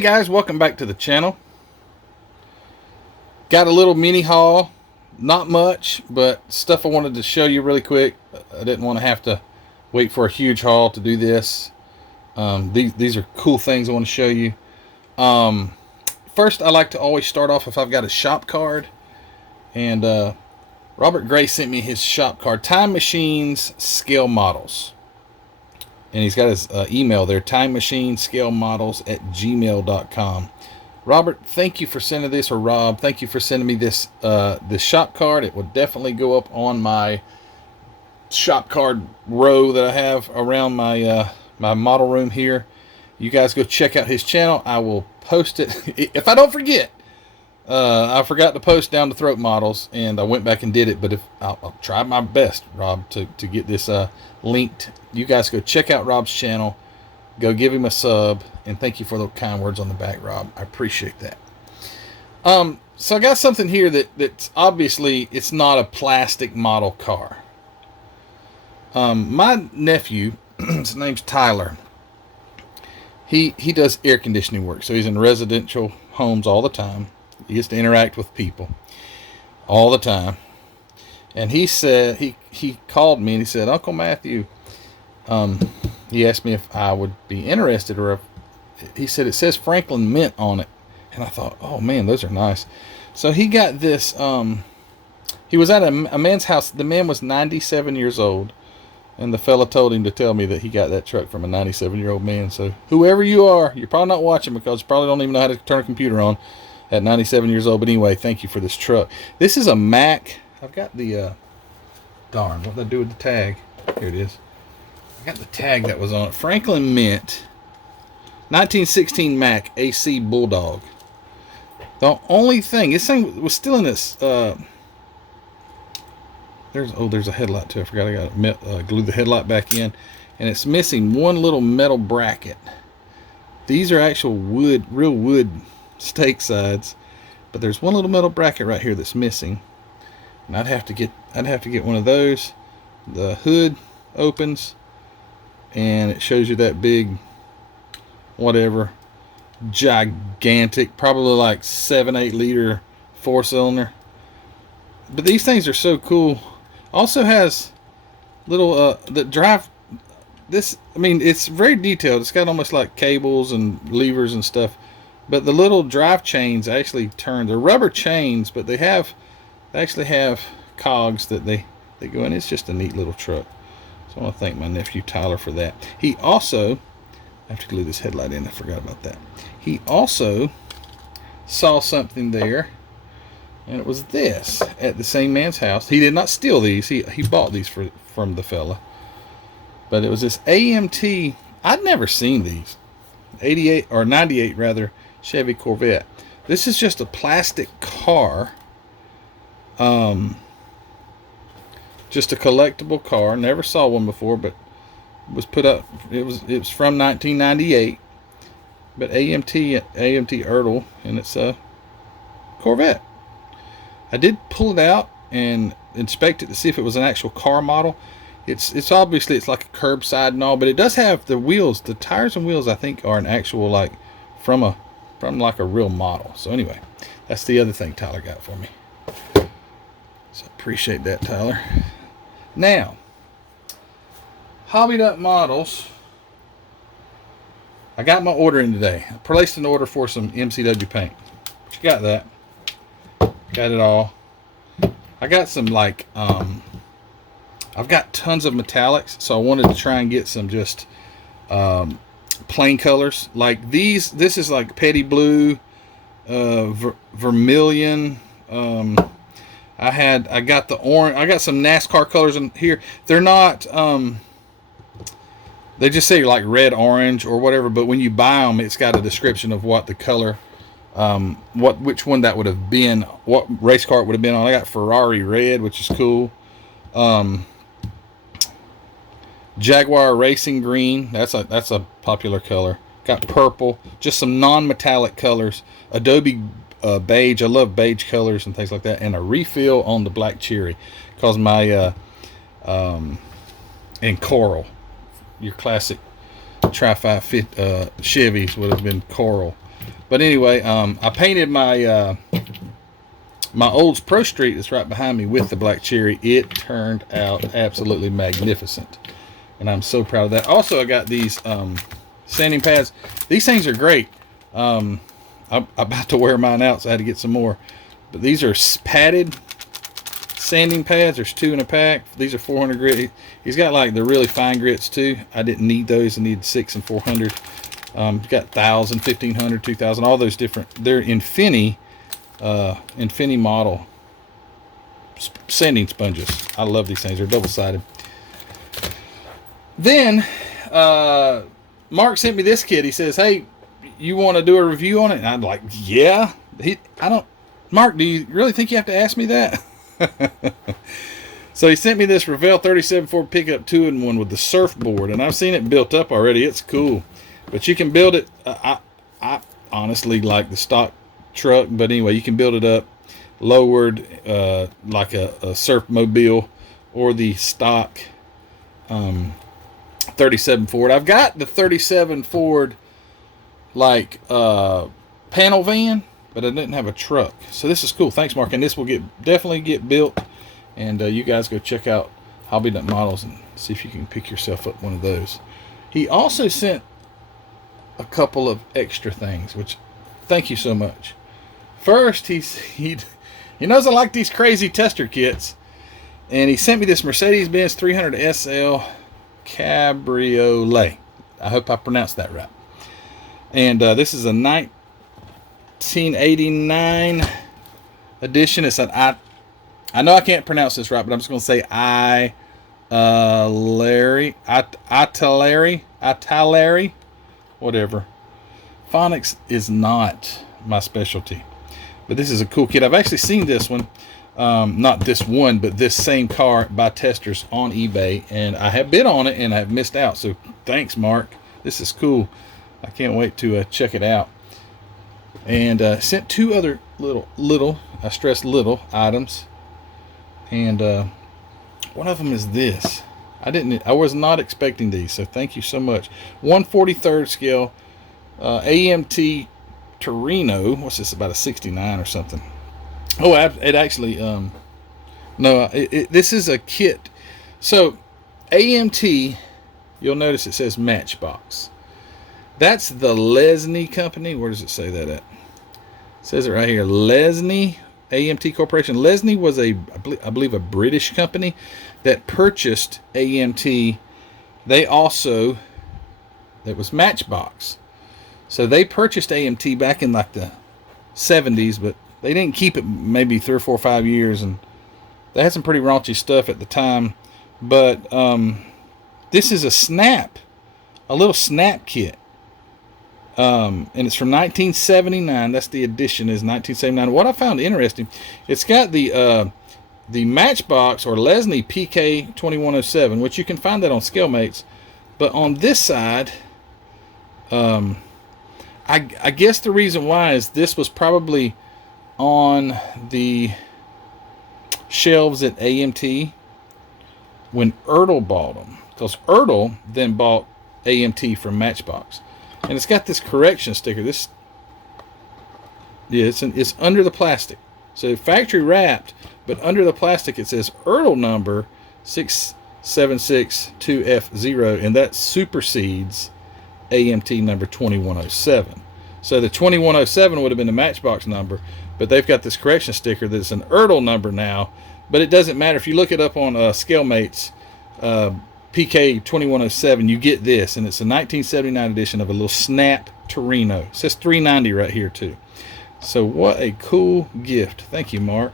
Hey guys, welcome back to the channel. Got a little mini haul, not much, but stuff I wanted to show you really quick. I didn't want to have to wait for a huge haul to do this. These are cool things I want to show you. First, I like to always start off if I've got a shop card, and Robert Gray sent me his shop card, Time Machines Scale Models. And he's got his email there, timemachinescalemodels@gmail.com. Robert, thank you for sending this, or Rob, thank you for sending me this this shop card. It will definitely go up on my shop card row that I have around my my model room here. You guys go check out his channel. I will post it if I don't forget. I forgot to post down the throat models, and I went back and did it. But if I'll try my best, Rob, to get this linked. You guys go check out Rob's channel. Go give him a sub, and thank you for the kind words on the back, Rob. I appreciate that. So I got something here that's obviously it's not a plastic model car. My nephew, his name's Tyler. He does air conditioning work, so he's in residential homes all the time. He gets to interact with people all the time. And he said, he called me and he said, Uncle Matthew, he asked me if I would be interested, or if, he said it says Franklin Mint on it. And I thought, oh man, those are nice. So he got this, he was at a man's house. The man was 97 years old. And the fella told him to tell me that he got that truck from a 97-year-old man. So whoever you are, you're probably not watching because you probably don't even know how to turn a computer on at 97 years old. But anyway, thank you for this truck. This is a Mack. I've got the, darn, what did I do with the tag? Here it is. I got the tag that was on it. Franklin Mint, 1916 Mack AC Bulldog. The only thing, this thing was still in this, there's a headlight too. I forgot I got to glue the headlight back in. And it's missing one little metal bracket. These are actual wood, real wood stake sides. But there's one little metal bracket right here that's missing. And I'd have to get one of those. The hood opens. And it shows you that big, whatever, gigantic, probably like 7-8 liter 4-cylinder. But these things are so cool. Also has little the drive. This, I mean, it's very detailed. It's got almost like cables and levers and stuff. But the little drive chains actually turn. They're rubber chains, but they actually have cogs that they go in. It's just a neat little truck. So I want to thank my nephew Tyler for that. He also, I have to glue this headlight in. I forgot about that. He also saw something there. And it was this at the same man's house. He did not steal these. He bought these from the fella. But it was this AMT. I'd never seen these. 88 or 98 rather, Chevy Corvette. This is just a plastic car. Just a collectible car. Never saw one before, but it was put up. It was from 1998. But AMT Ertl, and it's a Corvette. I did pull it out and inspect it to see if it was an actual car model. It's obviously it's like a curbside and all, but it does have the wheels, the tires and wheels I think are an actual like from like a real model. So anyway, that's the other thing Tyler got for me. So appreciate that, Tyler. Now, hobbied up models. I got my order in today. I placed an order for some MCW paint. But you got that. Got it all. I got some like I've got tons of metallics, so I wanted to try and get some just plain colors like these. This is like petty blue, vermilion. I got the orange. I got some NASCAR colors in here. They're not they just say like red, orange, or whatever, but when you buy them, it's got a description of what the color, which one that would have been, what race car it would have been on. I got Ferrari red, which is cool. Jaguar racing green, that's a popular color. Got purple, just some non-metallic colors. Adobe beige, I love beige colors and things like that. And a refill on the black cherry, cause my and coral, your classic Tri-5 Chevys would have been coral. But anyway, I painted my my Olds Pro Street that's right behind me with the black cherry. It turned out absolutely magnificent, and I'm so proud of that. Also, I got these sanding pads. These things are great. I'm about to wear mine out, so I had to get some more. But these are padded sanding pads. There's 2 in a pack. These are 400 grit. He's got like the really fine grits too. I didn't need those. I needed 6 and 400. Got 1,000, 1,500, 2,000, all those different. They're Infinity model sanding sponges. I love these things. They're double-sided. Then Mark sent me this kit. He says, "Hey, you want to do a review on it?" And I'm like, "Yeah." Mark, do you really think you have to ask me that? So he sent me this Revell 37 Ford pickup 2-in-1 with the surfboard, and I've seen it built up already. It's cool, but you can build it. I honestly like the stock truck, but anyway, you can build it up lowered like a surf mobile or the stock 37 Ford. I've got the 37 Ford like panel van, but I didn't have a truck. So this is cool. Thanks, Mark. And this will definitely get built. And you guys go check out Hobby Nut Models and see if you can pick yourself up one of those. He also sent a couple of extra things, which thank you so much. First, he knows I like these crazy tester kits, and he sent me this Mercedes-Benz 300 SL Cabriolet. I hope I pronounced that right. And this is a 1989 edition. It's an I know I can't pronounce this right, but I'm just going to say Italeri, whatever. Phonics is not my specialty, but this is a cool kit. I've actually seen this one, not this one, but this same car by testers on eBay, and I have bid on it and I've missed out. So thanks, Mark. This is cool. I can't wait to check it out. And sent 2 other little, I stress little items. And one of them is this. I was not expecting these, so thank you so much. 1/43 scale AMT Torino. What's this, about a 69 or something? Oh, it actually no, this is a kit. So AMT, you'll notice it says Matchbox. That's the Lesney company. Where does it say that at? It says it right here. Lesney AMT Corporation. Lesney was I believe a British company that purchased AMT. That was Matchbox. So they purchased AMT back in like the 70s, but they didn't keep it maybe 3 or 4 or 5 years, and they had some pretty raunchy stuff at the time. But this is a little snap kit. And it's from 1979. That's the edition, is 1979. What I found interesting, it's got the Matchbox or Lesney PK 2107, which you can find that on ScaleMates. But on this side, I guess the reason why is this was probably on the shelves at AMT when Ertl bought them, because Ertl then bought AMT from Matchbox. And it's got this correction sticker. It's under the plastic. So factory wrapped, but under the plastic it says Ertl number 6762F0, and that supersedes AMT number 2107. So the 2107 would have been the Matchbox number, but they've got this correction sticker that's an Ertl number now. But it doesn't matter. If you look it up on ScaleMates, PK 2107, you get this, and it's a 1979 edition of a little Snap Torino. It says $390 right here too. So what a cool gift. Thank you, Mark.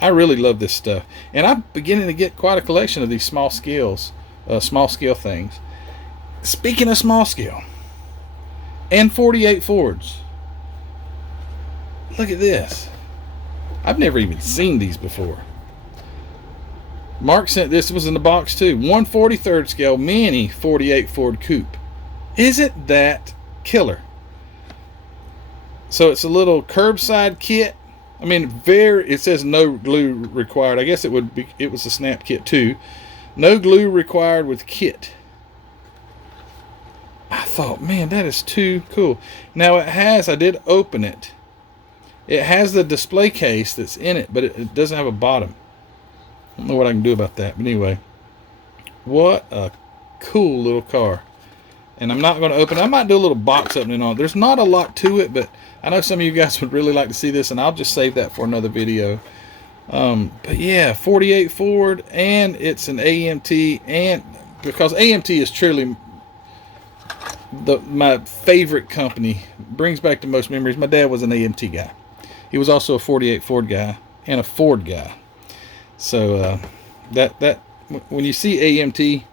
I really love this stuff, and I'm beginning to get quite a collection of these small scale things. Speaking of small scale, and 48 Fords, look at this. I've never even seen these before. Mark sent this. Was in the box too. 1/43 scale mini 48 Ford Coupe. Isn't that killer? So it's a little curbside kit. I mean, it says no glue required. I guess it was a snap kit too. No glue required with kit. I thought, man, that is too cool. Now it has, I did open it. It has the display case that's in it, but it doesn't have a bottom. I don't know what I can do about that. But anyway, what a cool little car. And I'm not going to open it. I might do a little box opening on it. There's not a lot to it, but I know some of you guys would really like to see this, and I'll just save that for another video. But yeah, 48 Ford, and it's an AMT, and because AMT is truly my favorite company, brings back the most memories. My dad was an AMT guy. He was also a 48 Ford guy and a Ford guy. So that when you see AMT,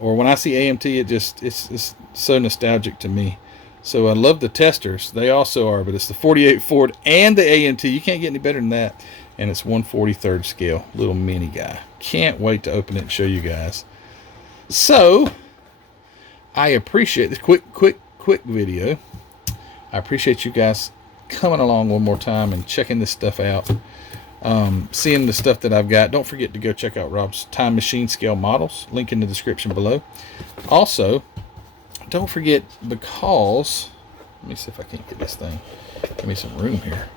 or when I see AMT, it's so nostalgic to me. So I love the testers. They also are, but it's the 48 Ford and the AMT. You can't get any better than that. And it's 1/43 scale, little mini guy. Can't wait to open it and show you guys. So I appreciate this quick video. I appreciate you guys coming along one more time and checking this stuff out. Seeing the stuff that I've got. Don't forget to go check out Rob's time machine scale models. Link in the description below. Also, don't forget, because let me see if I can't get this thing. Give me some room here.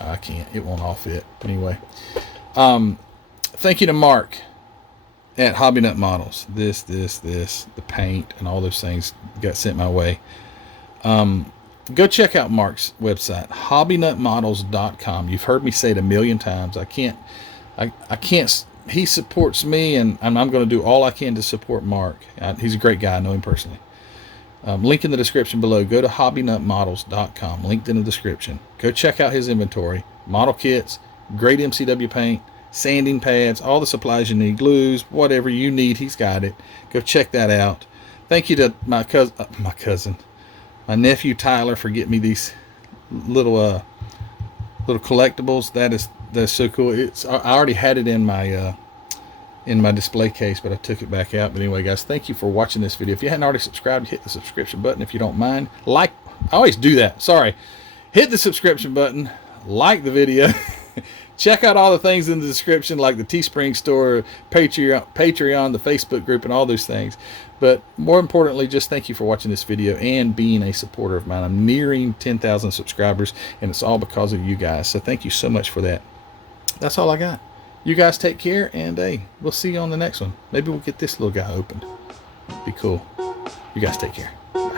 I can't. It won't all fit. Anyway, thank you to Mark at Hobby Nut Models. This, the paint and all those things got sent my way. Go check out Mark's website, hobbynutmodels.com. You've heard me say it a million times. I can't, he supports me, and I'm going to do all I can to support Mark. He's a great guy. I know him personally. Link in the description below. Go to hobbynutmodels.com. Linked in the description. Go check out his inventory. Model kits, great MCW paint, sanding pads, all the supplies you need, glues, whatever you need, he's got it. Go check that out. Thank you to my cousin, my nephew Tyler, for getting me these little collectibles. That's so cool. I already had it in my display case, but I took it back out. But anyway, guys, thank you for watching this video. If you hadn't already subscribed, hit the subscription button if you don't mind. I always do that. Sorry. Hit the subscription button. Like the video. Check out all the things in the description, like the Teespring store, Patreon, the Facebook group, and all those things. But more importantly, just thank you for watching this video and being a supporter of mine. I'm nearing 10,000 subscribers, and it's all because of you guys. So thank you so much for that. That's all I got. You guys take care, and hey, we'll see you on the next one. Maybe we'll get this little guy opened. Be cool. You guys take care. Bye.